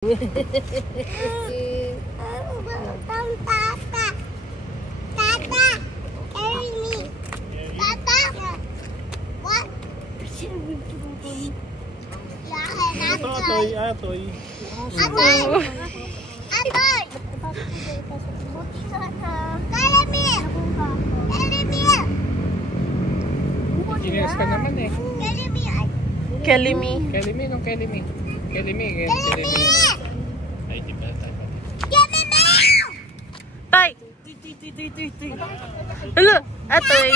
Tata, carry me. Tata, what? Atoy. Atoy. Carry me. Genius ka naman eh. Carry me. Kelly me. Ay, di ba? Tay! Hello! Atoy!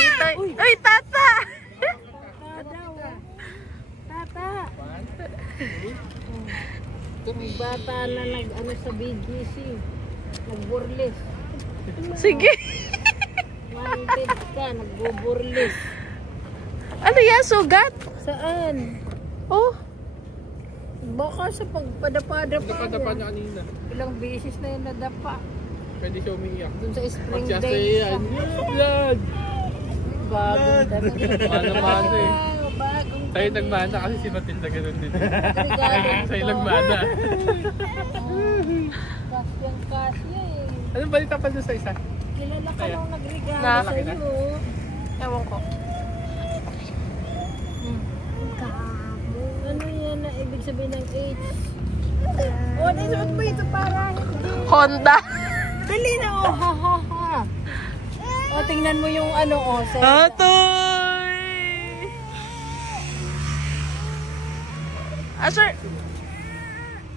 Uy, tata! Tata! Kung bata na nag-ano sa BGC, nag-burles. Sige! Wanted ka, nag-burles. Ano yan? Sugat? Saan? Oh! Baka sa pagpadapa-dapa Dapa niya kanina. Ilang beses na yun nadapa. Pwede siya umiiyak. Dun sa spring Magsasaya day. yan. Blood! Bagong talaga. Mana-mana eh. Bagong Tayo nagmana kasi si Matilda ganun din. regalo. Sa'yo nagmana. Kasyang-kasya eh. Anong balita pa doon sa isa? Kilala ka nung nagregalo Na- sa'yo. Ewan ko. Ano yan na ibig sabihin ng age? O, nisuot mo ito para hindi. Honda! Dali na, oh, ha, ha, ha. O, tingnan mo yung ano, oh. Atoy! Asher!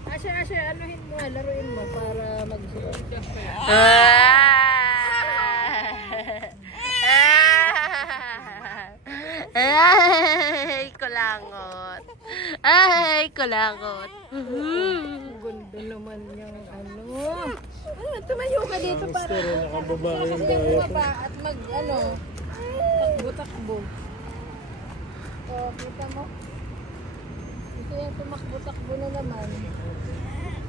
Asher, anuhin mo, laruin mo para magsuot. Ay, kulangot. Ay, kulangot. Ang ganda naman yung ano. Tumayo ka dito para sakas yung mapa at mag, ano, takbo-takbo. O, kita mo? Gusto yan tumakbo-takbo na naman.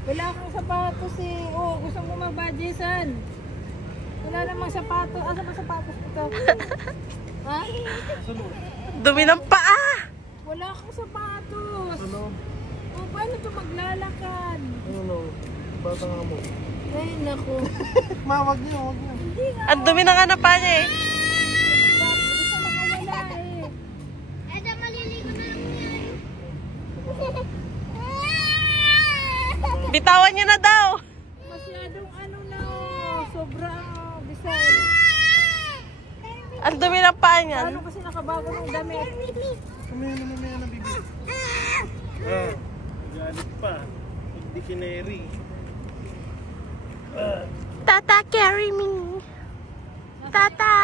Wala kang sapatos eh. Oh, gusto mo mabadyesan. Wala namang sapatos. Asa ba sapatos ito? Ha? Dumi ng paa! Wala kang sapatos. Ano? O, paano ito maglalakad? Ano? Bata nga mo. Ay, naku. Wag niyo. Hindi nga. Ang dumi ng kanapa niya eh. Gusto makawala eh. Eda, maliligo na lang yan. Bitawan niyo na daw. Masyadong ano na oh. Sobrang bisan. Ang dumi ng paa niyan. Paano kasi nakabago ng damit? Mamaya na bibi. Galit pa. Hindi kineri. Tata, carry me. Tata!